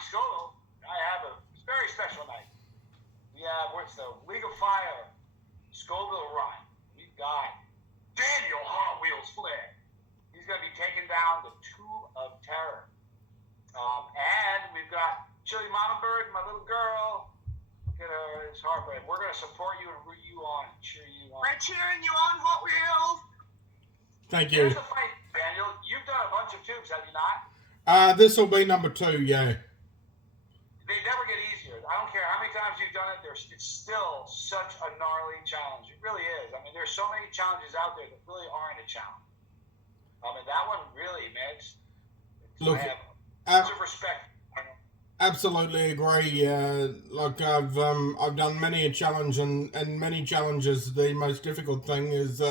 Johnny Scoville, I have a very special night. We have, what's the League of Fire Scoville run. We've got Daniel Hot Wheels Flynn. He's going to be taking down the Tube of Terror. And we've got Chili Mama Bird, my little girl. Look at her, it's heartbreak. We're going to support you and root you on, cheer you on. We're cheering you on, Hot Wheels. Thank you. Here's the fight, Daniel. You've done a bunch of tubes, have you not? This will be number 2, yeah. They never get easier. I don't care how many times you've done it. It's still such a gnarly challenge. It really is. I mean, there's so many challenges out there that really aren't a challenge. I mean, that one really, man. Look, I have lots of respect. Absolutely agree. Like I've done many a challenge, and many challenges. The most difficult thing is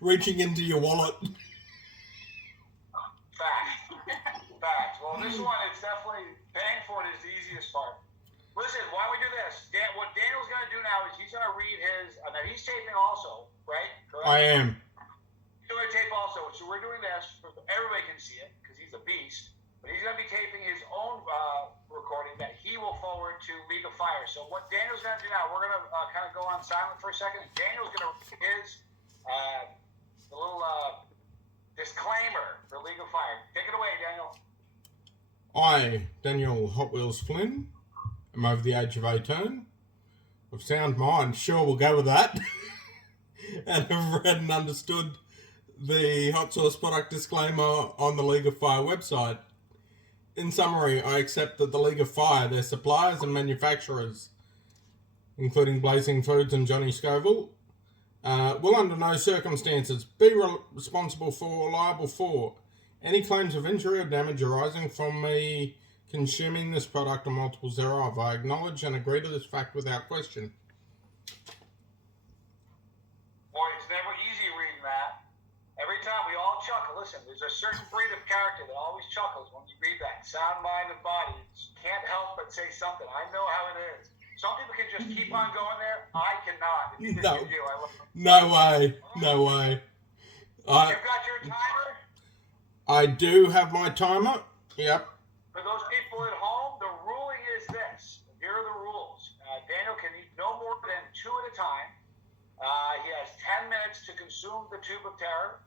reaching into your wallet. Facts. Well, this one, it's definitely paying for it is the easiest part. Listen, why don't we do this? What Daniel's going to do now is he's going to read his. Now he's taping also, right? Correct? I am. He's doing a tape also, so we're doing this. Everybody can see it because he's a beast. But he's going to be taping his own recording that he will forward to League of Fire. So what Daniel's going to do now, we're going to kind of go on silent for a second. Daniel's going to read his the little disclaimer for League of Fire. Take it away, Daniel. I, Daniel Hot Wheels Flynn, am over the age of 18, of sound mind, sure we'll go with that, and have read and understood the Hot Sauce product disclaimer on the League of Fire website. In summary, I accept that the League of Fire, their suppliers and manufacturers, including Blazing Foods and Johnny Scoville, will under no circumstances be responsible for or liable for any claims of injury or damage arising from me consuming this product or multiples thereof. I acknowledge and agree to this fact without question. Boy, it's never easy reading that. Every time we all chuckle. Listen, there's a certain breed of character that always chuckles when you read that. Sound, mind, and body. Can't help but say something. I know how it is. Some people can just keep on going there. I cannot. No way. No way. You've got your timer? I do have my timer. Yep. For those people at home, the ruling is this. Here are the rules. Daniel can eat no more than 2 at a time. He has 10 minutes to consume the Tube of Terror.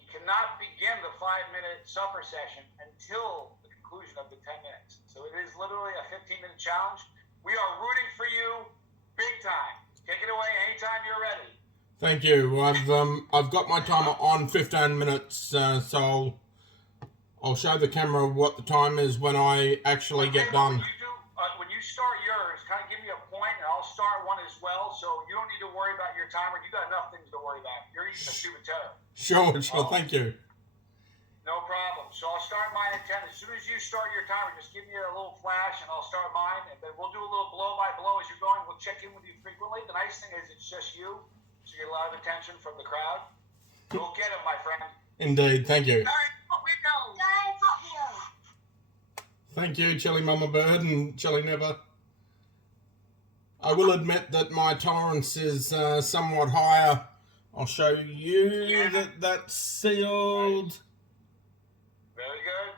He cannot begin the 5-minute supper session until the conclusion of the 10 minutes. So it is literally a 15-minute challenge. We are rooting for you big time. Take it away anytime you're ready. Thank you. I've got my timer on 15 minutes, so I'll show the camera what the time is when I actually get done. When you start yours, kind of give me a point, and I'll start one as well, so you don't need to worry about your timer. You got enough things to worry about. You're eating a Tube of Terror. Sure, thank you. No problem. So I'll start mine at 10. As soon as you start your timer, just give me a little flash, and I'll start mine, and then we'll do a little blow-by-blow as you're going. We'll check in with you frequently. The nice thing is it's just you. So you get a lot of attention from the crowd. Go get him, my friend. Indeed, thank you. Guys, Hot Wheels. Guys, Hot Wheels. Thank you, Chili Mama Bird and Chili Never. I will admit that my tolerance is somewhat higher. I'll show you that that's sealed. Very good.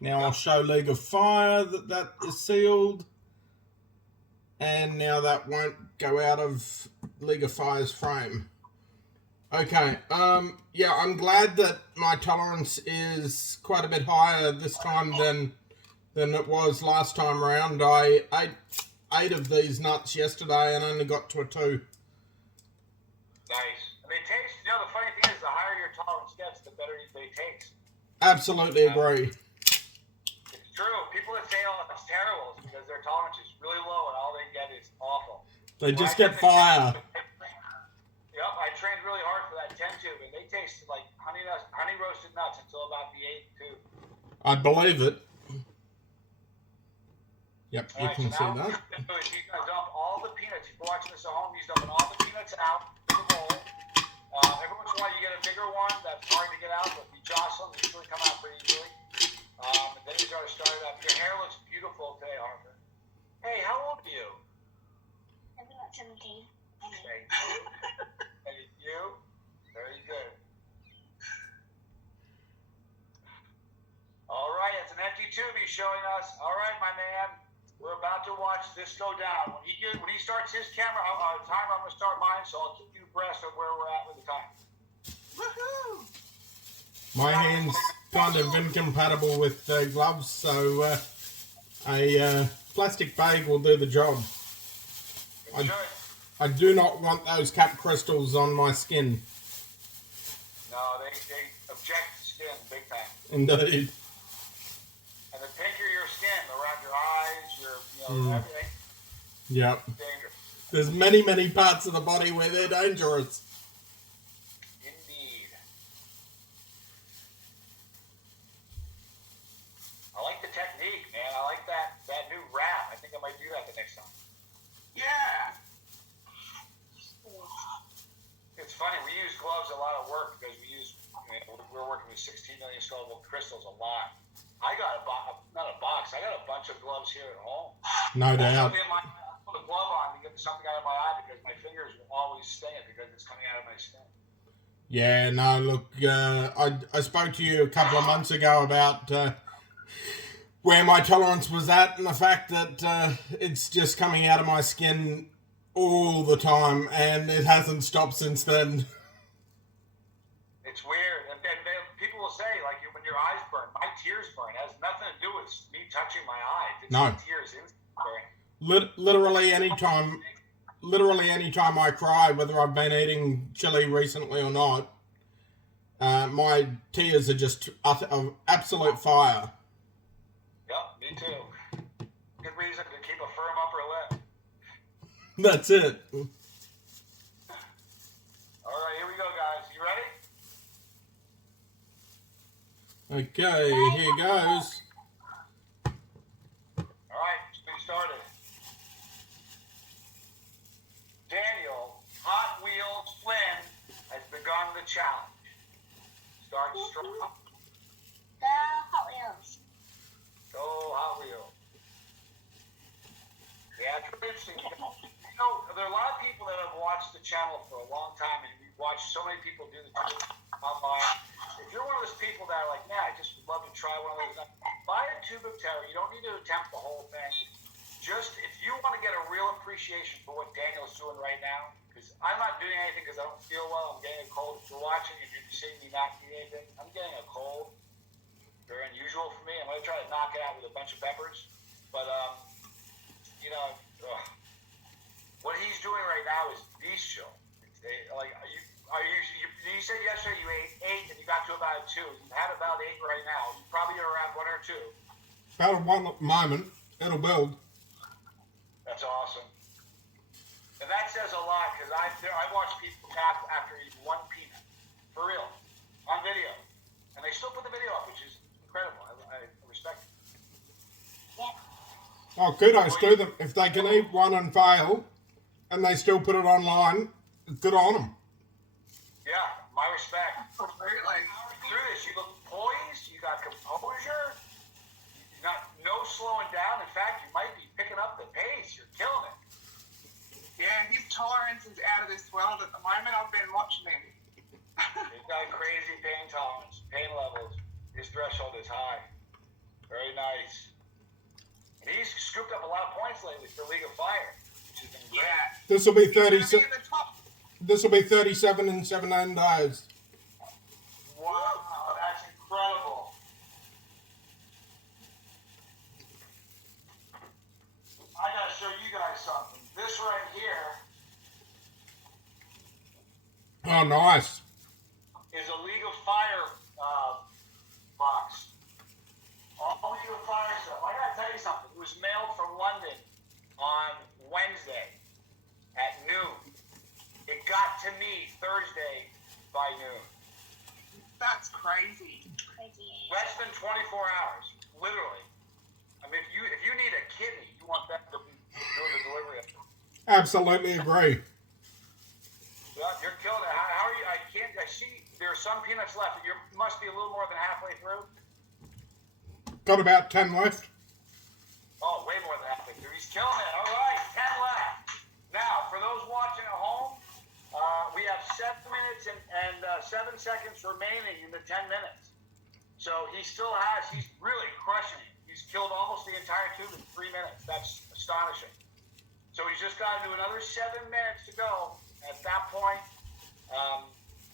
Now I'll show League of Fire that is sealed. And now that won't go out of League of Fire's frame. Okay, yeah, I'm glad that my tolerance is quite a bit higher this time than it was last time around. I ate 8 of these nuts yesterday and only got to a 2. Nice. And they taste, you know, the funny thing is the higher your tolerance gets, the better they taste. Absolutely agree. It's true. People that say, oh, it's terrible, it's because their tolerance is really low and all they get is awful. They just get fire. Yep, I trained really hard for that 10 tube, and they tasted like honey roasted nuts until about the 8th tube. I believe it. Yep, all you right, can so see now that. He's going to dump all the peanuts. If you're watching this at home, he's dumping all the peanuts out of the bowl. Every once in a while you get a bigger one that's hard to get out, but if you jostle them, they usually come out pretty easily. And then he's going to start it up. Your hair looks beautiful today, Arthur. Hey, how old are you? I'm about 17. Thank you. Thank you. Very good. All right, it's an empty YouTube, he's showing us. All right, my man, we're about to watch this go down. When he starts his camera timer, I'm gonna start mine, so I'll keep you abreast of where we're at with the time. Woohoo! My hand's kind of incompatible with gloves, so a plastic bag will do the job. I do not want those cap crystals on my skin. No, they object to skin big time. Indeed. And the pinkier your skin, around your eyes, everything, Yep. dangerous. There's many parts of the body where they're dangerous. Indeed. I like the technique, man. I like that new wrap. I think I might do that the next time. Yeah. It's funny, we use gloves a lot of work because we're working with 16 million Scoville crystals a lot. I got I got a bunch of gloves here at home. No doubt. I put a glove on to get something out of my eye because my fingers will always sting it because it's coming out of my skin. Yeah, no, look, I spoke to you a couple of months ago about where my tolerance was at and the fact that it's just coming out of my skin all the time, and it hasn't stopped since then. It's weird. And people will say, like, when your eyes burn, my tears burn. It has nothing to do with me touching my eye. It's No. my tears burning. Literally anytime I cry, whether I've been eating chili recently or not, my tears are just absolute fire. Yep, me too. Good reason to keep a firm upper lip. That's it. All right, here we go, guys. You ready? Okay, here goes. All right, let's get started. Daniel, Hot Wheels Flynn has begun the challenge. Start strong. The Hot Wheels. Go Hot Wheels. The attributes, there are a lot of people that have watched the channel for a long time, and we've watched so many people do the challenge online. If you're one of those people that are like, man, I just would love to try one of those, buy a tube of terror. You don't need to attempt the whole thing. Just if you want to get a real appreciation for what Daniel's doing right now, because I'm not doing anything because I don't feel well. I'm getting a cold. If you're watching and you're seeing me not doing anything, I'm getting a cold. Very unusual for me. I'm going to try to knock it out with a bunch of peppers. But, what he's doing right now is bestial. You said yesterday you ate 8 and you got to about 2. You had about 8 right now. You're probably around 1 or 2. About one at the moment. It'll build. That's awesome. And that says a lot because I watch people tap after eating 1 peanut. For real. On video. And they still put the video up, which is incredible. I respect it. Yeah. Oh, kudos to them. If they can eat 1 and fail, and they still put it online, good on them. Yeah, my respect. Absolutely. Through this, you look poised, you got composure, no slowing down. In fact, you might be picking up the pace. You're killing it. Yeah, his tolerance is out of this world at the moment. I've been watching him. He's got crazy pain tolerance, pain levels. His threshold is high. Very nice. And he's scooped up a lot of points lately for League of Fire, which has been great. Yeah. This will be He's gonna 37. be in the top. This will be 37 in 17 days. Wow, that's incredible. I gotta show you guys something. This right here Oh, nice. is a League of Fire box. All League of Fire stuff. I gotta tell you something. It was mailed from London on Wednesday at noon. It got to me Thursday by noon. That's crazy. Crazy. Less than 24 hours, literally. I mean, if you need a kidney, you want them to be doing the delivery. Absolutely agree. Well, you're killing it. How are you? I see there are some peanuts left. You must be a little more than halfway through. Got about 10 left. Oh, way more than halfway through. He's killing it. All right, 10 left. Now, for those watching at home, we have 7 minutes and 7 seconds remaining in the 10 minutes. So he's really crushing it. astonishing. So he's just got to do another 7 minutes to go. At that point,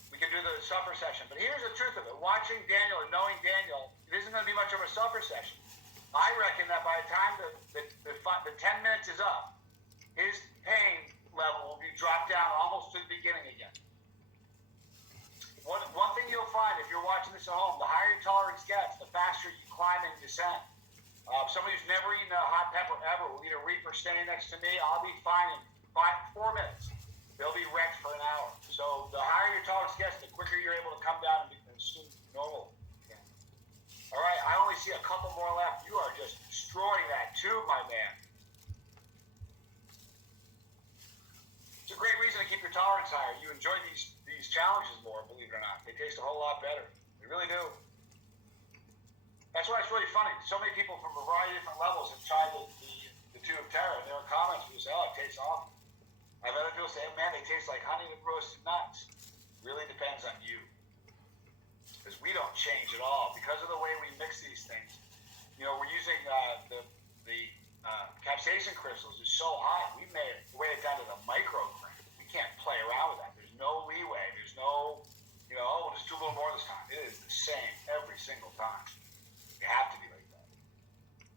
we can do the suffer session. But here's the truth of it. Watching Daniel and knowing Daniel, it isn't going to be much of a suffer session. I reckon that by the time the 10 minutes is up, his pain level will be dropped down almost to the beginning again. One thing you'll find if you're watching this at home, the higher your tolerance gets, the faster you climb and descend. Somebody who's never eaten a hot pepper ever will eat a reaper standing next to me. I'll be fine in 4 minutes. They'll be wrecked for an hour. So the higher your tolerance gets, the quicker you're able to come down and assume normal again. All right, I only see a couple more left. You are just destroying that tube, my man. It's a great reason to keep your tolerance higher. You enjoy these challenges more, believe it or not. They taste a whole lot better. They really do. That's why it's really funny. So many people from a variety of different levels have tried the tube of terror, and there are comments where say, oh, it tastes awful. I've had other people say, man, they taste like honey with roasted nuts. Really depends on you. Because we don't change at all. Because of the way we mix these things, we're using the capsaicin crystals is so high. We made it weigh it down to the microgram. We can't play around with that. There's no leeway. There's no, we'll just do a little more this time. It is the same every single time. You have to be like that.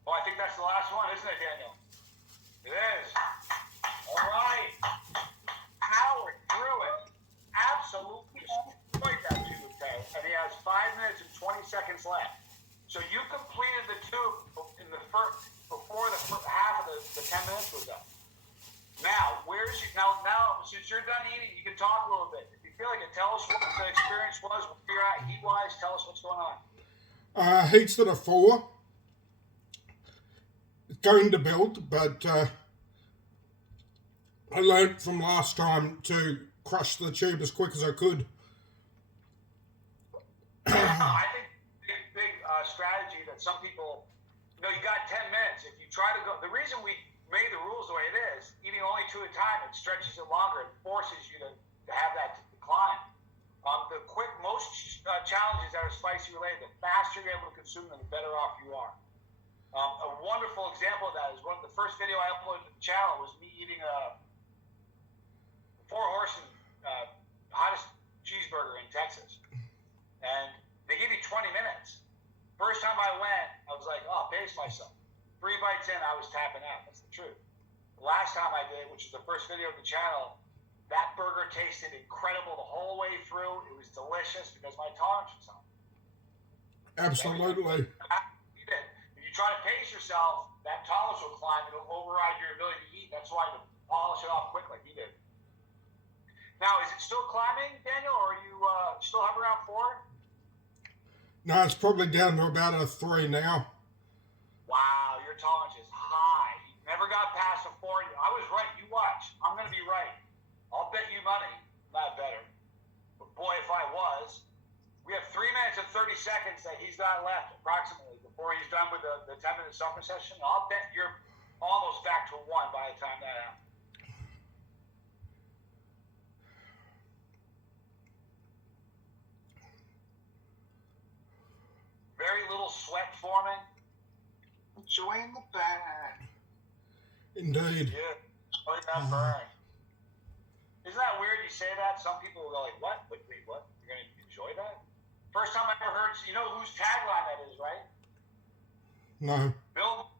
Well, I think that's the last one, isn't it, Daniel? It is. All right. Powered through it. Absolutely destroyed that tube of terror. And he has 5 minutes and 20 seconds left. So you completed the tube in the before the half of the 10 minutes was up. Now, now since you're done eating, you can talk a little bit. If you feel like it, tell us what the experience was, where you're at heat-wise. Tell us what's going on. Heats that are 4. It's going to build, but I learned from last time to crush the tube as quick as I could. I think big strategy that some people, you got 10 minutes. If you try to go, the reason we made the rules the way it is, eating only 2 at a time, it stretches it longer. It forces you to have that decline. Most challenges that are spicy related, the faster you're able to consume them, the better off you are. A wonderful example of that is the first video I uploaded to the channel was me eating a 4-horse hottest cheeseburger in Texas. And they give you 20 minutes. First time I went, I was like, oh, pace myself. 3 bites in, I was tapping out. That's the truth. The last time I did, which is the first video of the channel, that burger tasted incredible the whole way through. It was delicious because my tolerance was on. Absolutely. If you try to pace yourself, that tolerance will climb. It'll override your ability to eat. That's why you polish it off quick like you did. Now, is it still climbing, Daniel, or are you still hovering around 4? No, it's probably down to about a 3 now. Wow, your tolerance is high. You never got past a 4. I was right. You watch. I'm going to be right. I'll bet you money. Not better. But boy, if I was. We have 3 minutes and 30 seconds that he's got left, approximately, before he's done with the 10-minute suffer session. I'll bet you're almost back to 1 by the time that happens. Very little sweat forming. Enjoying the burn. Indeed. Yeah. Oh, that burn. Isn't that weird you say that? Some people will go like, what? Wait, what? You're going to enjoy that? First time I ever heard, you know whose tagline that is, right? No. Bill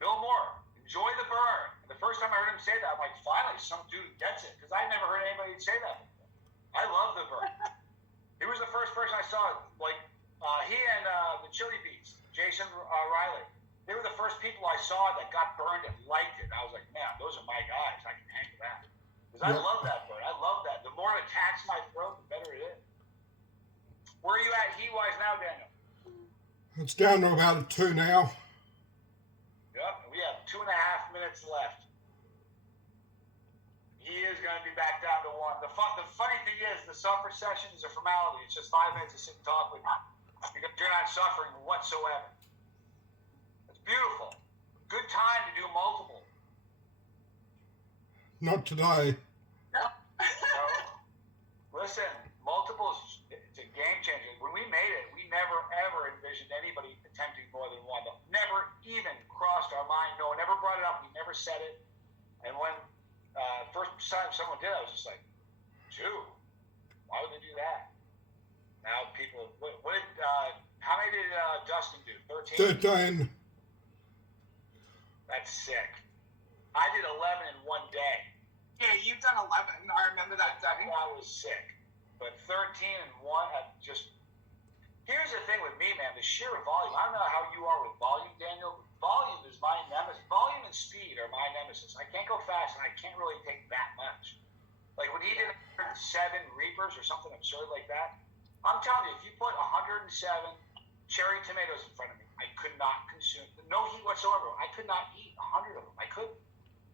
Moore. Enjoy the burn. And the first time I heard him say that, I'm like, finally, some dude gets it. Because I never heard anybody say that before. I love the burn. He was the first person I saw, he and the Chili Beats, Jason Riley. They were the first people I saw that got burned and liked it. I was like, man, those are my guys. I can hang with that. Because I love that burn. I love that. The more it attacks my throat, the better it is. Where are you at heat-wise now, Daniel? It's down to about a 2 now. Yep, we have 2.5 minutes left. He is going to be back down to 1. The funny thing is, the suffer session is a formality. It's just 5 minutes to sit and talk with you. Because you're not suffering whatsoever. It's beautiful. Good time to do multiple. Not today. So, listen, multiples, it's a game changer. When we made it, we never ever envisioned anybody attempting more than 1. Never even crossed our mind. No, never brought it up. We never never said it. And when first time someone did, I was just like, 2? Why would they do that? Now people, what did, how many did Dustin do? 13? 13. That's sick. I did 11 in one day. Yeah, you've done 11. I remember that day. That was sick. But 13 and 1, just... Here's the thing with me, man, the sheer volume. I don't know how you are with volume, Daniel. Volume is my nemesis. Volume and speed are my nemesis. I can't go fast, and I can't really take that much. Like when he did 107 Reapers or something absurd like that, I'm telling you, if you put 107 cherry tomatoes in front of me, I could not consume. No heat whatsoever. I could not eat 100 of them. I couldn't.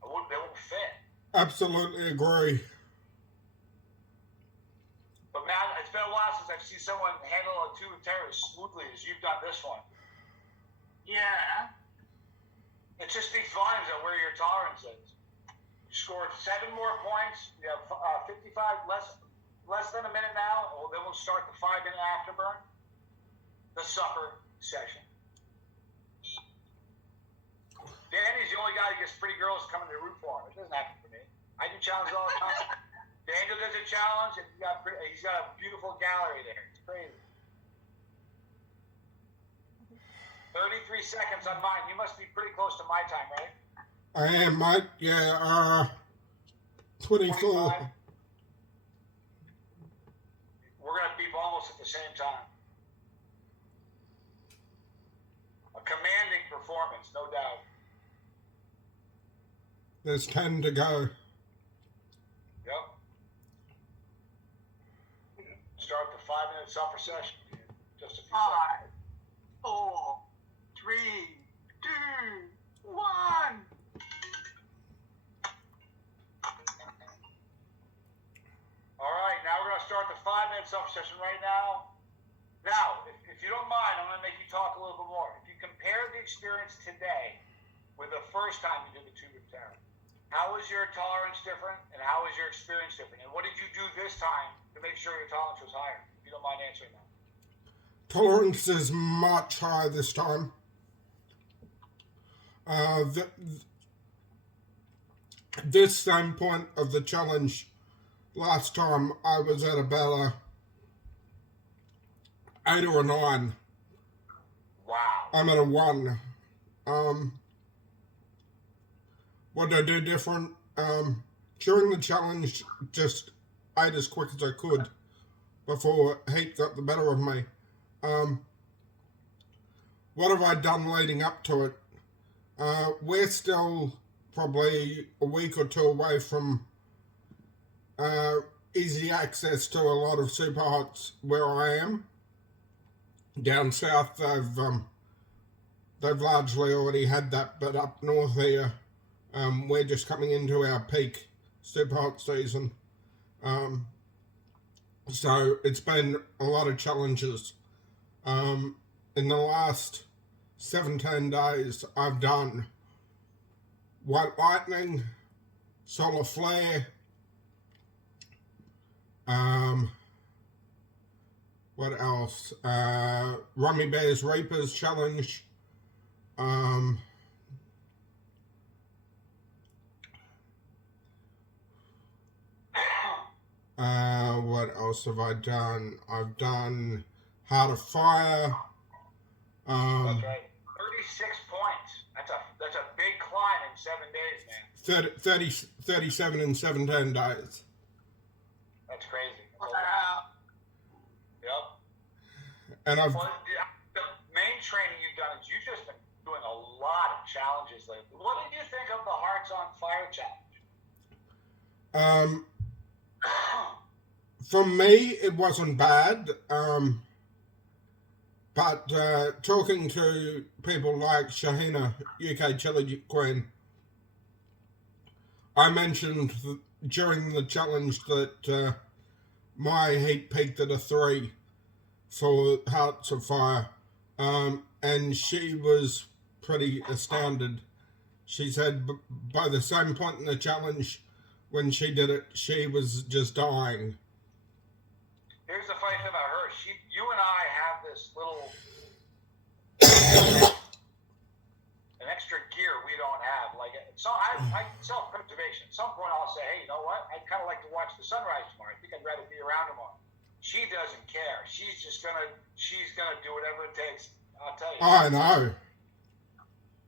They wouldn't fit. Absolutely agree. But man, it's been a while since I've seen someone handle a tube of terror as smoothly as you've done this one. Yeah. It just speaks volumes on where your tolerance is. You scored 7 more points. You have 55, less than a minute now. Well, then we'll start the 5-minute afterburn. The supper session. Danny's the only guy who gets pretty girls coming to root for him. It doesn't happen for me. I do challenges all the time. Daniel does a challenge, and he's got a beautiful gallery there. It's crazy. 33 seconds on mine. You must be pretty close to my time, right? I am, mate. Yeah, 24. 25. We're going to be almost at the same time. A commanding performance, no doubt. There's 10 to go. Yep. Start the 5-minute supper session. Just a few 5, 4, 3, 2, 1. All right, now we're going to start the 5-minute supper session right now. Now, if you don't mind, I'm going to make you talk a little bit more. If you compare the experience today with the first time you did the tube of terror, how was your tolerance different, and how was your experience different? And what did you do this time to make sure your tolerance was higher? If you don't mind answering that. Tolerance is much higher this time. This same point of the challenge, last time I was at about a 8 or a 9. Wow. I'm at a 1. What did I do different? During the challenge, just ate as quick as I could before heat got the better of me. What have I done leading up to it? We're still probably a week or 2 away from easy access to a lot of super hots where I am. Down south, they've largely already had that, but up north here, we're just coming into our peak super hot season. So it's been a lot of challenges. In the last 17 days, I've done White Lightning, Solar Flare, what else? Rummy Bears Reapers Challenge. What else have I done? I've done Heart of Fire. That's right. 36 points. That's a big climb in 7 days, man. 37 in 17 days. That's crazy. Wow. Yep. And I've... Well, the main training you've done is you've just been doing a lot of challenges lately. What did you think of the Hearts on Fire challenge? For me, it wasn't bad. But talking to people like Shahina, UK Chili Queen, I mentioned during the challenge that my heat peaked at a 3 for Hearts of Fire, and she was pretty astounded. She said by the same point in the challenge, when she did it, she was just dying. Here's the funny thing about her. You and I have this little an extra gear we don't have. Like, so I self-preservation. At some point, I'll say, hey, you know what? I'd kind of like to watch the sunrise tomorrow. I think I'd rather be around tomorrow. She doesn't care. She's gonna do whatever it takes. I'll tell you. I know.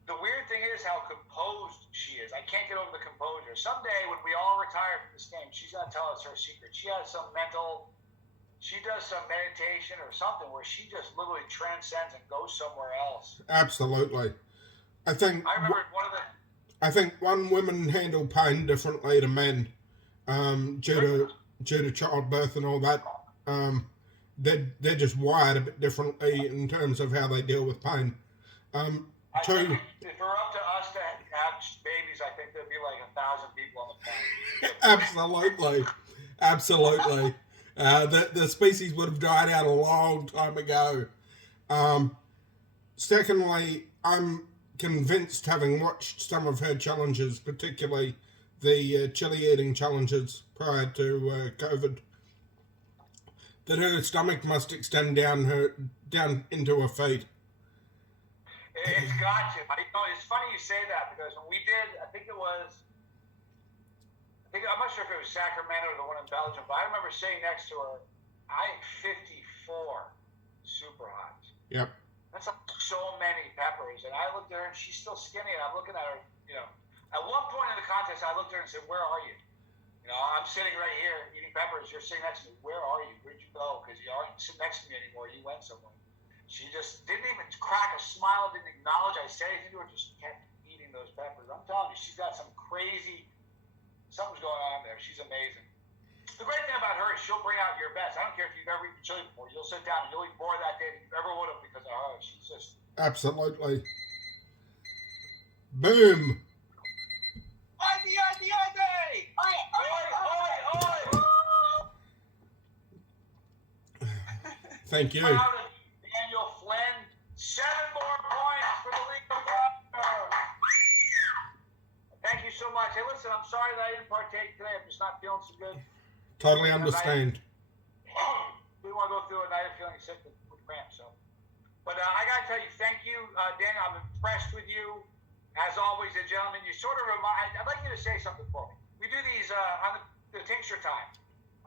The weird thing is how composed she is. I can't get over the composure. Someday, when we all retire from this game, she's gonna tell us her secret. She has she does some meditation or something where she just literally transcends and goes somewhere else. Absolutely. I remember I think women handle pain differently to men, due to childbirth and all that. They're just wired a bit differently in terms of how they deal with pain. I think if it were up to us to have babies, I think there'd be like 1,000 people on the planet. Absolutely. The species would have died out a long time ago. Secondly, I'm convinced, having watched some of her challenges, particularly the chili eating challenges prior to COVID, that her stomach must extend down into her feet. It's got to. It's funny you say that because when we did, I'm not sure if it was Sacramento or the one in Belgium, but I remember sitting next to her. I ate 54 super hots. Yep. That's like so many peppers, and I looked at her, and she's still skinny, and I'm looking at her. At one point in the contest, I looked at her and said, "Where are you? I'm sitting right here eating peppers. You're sitting next to me. Where are you? Where'd you go? Because you aren't sitting next to me anymore. You went somewhere." She just didn't even crack a smile, didn't acknowledge I said anything to her, just kept eating those peppers. I'm telling you, she's got something's going on there. She's amazing. The great thing about her is she'll bring out your best. I don't care if you've ever eaten chili before. You'll sit down and you'll eat more that day than you ever would have because of her. She's just... Absolutely. Boom. Thank you. Proud of Daniel Flynn. 7 more points for the League of Fire. Thank you so much. Hey, listen, I'm sorry that I didn't partake today. I'm just not feeling so good. Totally understand. We want to go through a night of feeling sick with cramps. But I got to tell you, thank you, Daniel. I'm impressed with you. As always, a gentleman. You sort of I'd like you to say something for me. We do these on the tincture time.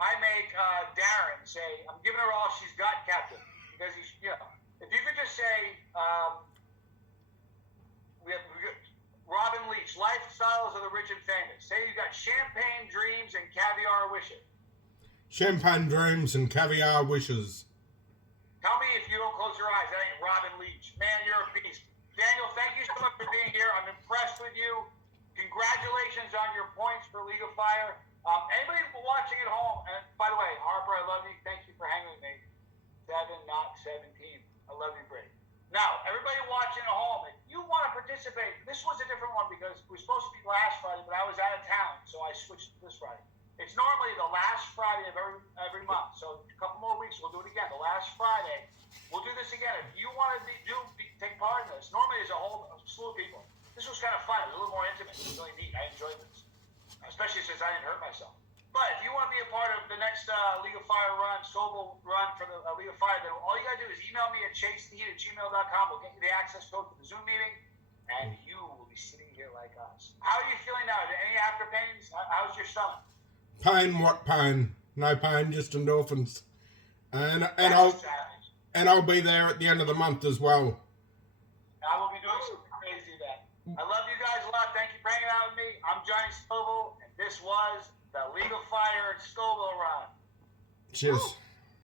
I make Darren say, "I'm giving her all she's got, Captain." Because if you could just say, we have Robin Leach, Lifestyles of the Rich and Famous. Say you got champagne dreams and caviar wishes. Champagne dreams and caviar wishes. Tell me if you don't close your eyes, that ain't Robin Leach. Man, you're a beast. Daniel, thank you so much for being here. I'm impressed with you. Congratulations on your points for League of Fire. Anybody watching at home, and by the way, Harper, I love you. Thank you for hanging with me. 7, not 17. I love you, Brady. Now, everybody watching at home, if you want to participate, this was a different one because it was supposed to be last Friday, but I was out of town, so I switched to this Friday. It's normally the last Friday of every month, so a couple more weeks, we'll do it again. The last Friday, we'll do this again. If you want to take part in this, normally there's a whole slew of people. This was kind of fun. It was a little more intimate. It was really neat. I enjoyed this, especially since I didn't hurt myself. But if you want to be a part of the next League of Fire run, Scoville run for the League of Fire, then all you got to do is email me at chasetheheat@gmail.com. We'll get you the access code for the Zoom meeting, and you will be sitting here like us. How are you feeling now? Any after pains? How's your stomach? Pain? What pain? No pain, just endorphins. And I'll be there at the end of the month as well. I will be doing something crazy then. I love you guys a lot. Thank you for hanging out with me. I'm Johnny Scoville, and this was the League of Fire and Scoville run. Cheers.